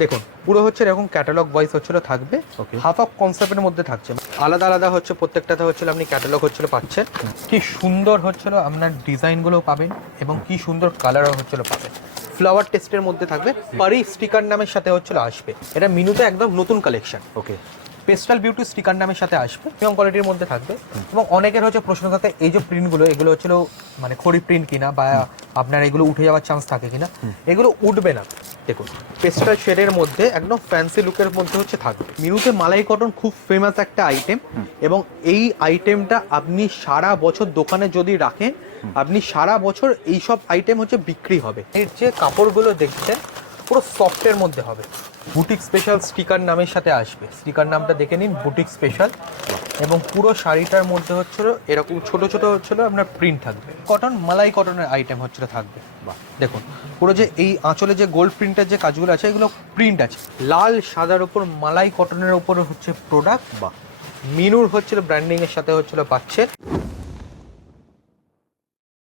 দেখুন পুরো হচ্ছে এরকম ক্যাটালগ ওয়াইজ হচ্ছিল থাকবে, হাফ অফ কনসেপ্টের মধ্যে থাকছে, আলাদা আলাদা হচ্ছে প্রত্যেকটাতে হচ্ছিল আপনি ক্যাটালগ হচ্ছিল পাচ্ছেন। কি সুন্দর হচ্ছিল আপনার ডিজাইনগুলো পাবেন এবং কি সুন্দর কালারও হচ্ছিল পাবেন। ফ্লাওয়ার টেস্টের মধ্যে থাকবে, পারি স্টিকার নামের সাথে হচ্ছিল আসবে, এটা মিনুতে একদম নতুন কালেকশন। ওকে, পেস্টাল বিউটি স্টিকার নামের সাথে আসবে, প্রিমিয়াম কোয়ালিটির মধ্যে থাকবে। এবং অনেকের হচ্ছে প্রশ্ন থাকে এই যে প্রিন্টগুলো এগুলো হচ্ছিল মানে খড়ি প্রিন্ট কিনা বা আপনার এগুলো উঠে যাওয়ার চান্স থাকে কিনা, এগুলো উঠবে না। দেখুন পেস্টাল শেডের মধ্যে একদম ফ্যান্সি লুকের মধ্যে হচ্ছে থাকবে। মিনুতে মালাই কটন খুব ফেমাস একটা আইটেম, এবং এই আইটেমটা আপনি সারা বছর দোকানে যদি রাখেন আপনি সারা বছর এইসব আইটেম হচ্ছে বিক্রি হবে। এর যে কাপড়গুলো দেখছেন পুরো সফটের মধ্যে হবে, বুটিক স্পেশাল স্টিকার নামের সাথে আসবে, স্টিকার নামটা দেখে নিন বুটিক স্পেশাল। এবং পুরো শাড়িটার মধ্যে হচ্ছিল এরকম ছোট ছোট হচ্ছিল আপনার প্রিন্ট থাকবে, কটন মালাই কটনের আইটেম হচ্ছিল থাকবে। বাহ, দেখুন পুরো যে এই আঁচলে যে গোল্ড প্রিন্টের যে কাজগুলো আছে এগুলো প্রিন্ট আছে, লাল সাদার উপর মালাই কটনের উপর হচ্ছে প্রোডাক্ট। বা মিনুর হচ্ছিল ব্র্যান্ডিং এর সাথে হচ্ছিল পাচ্ছেন।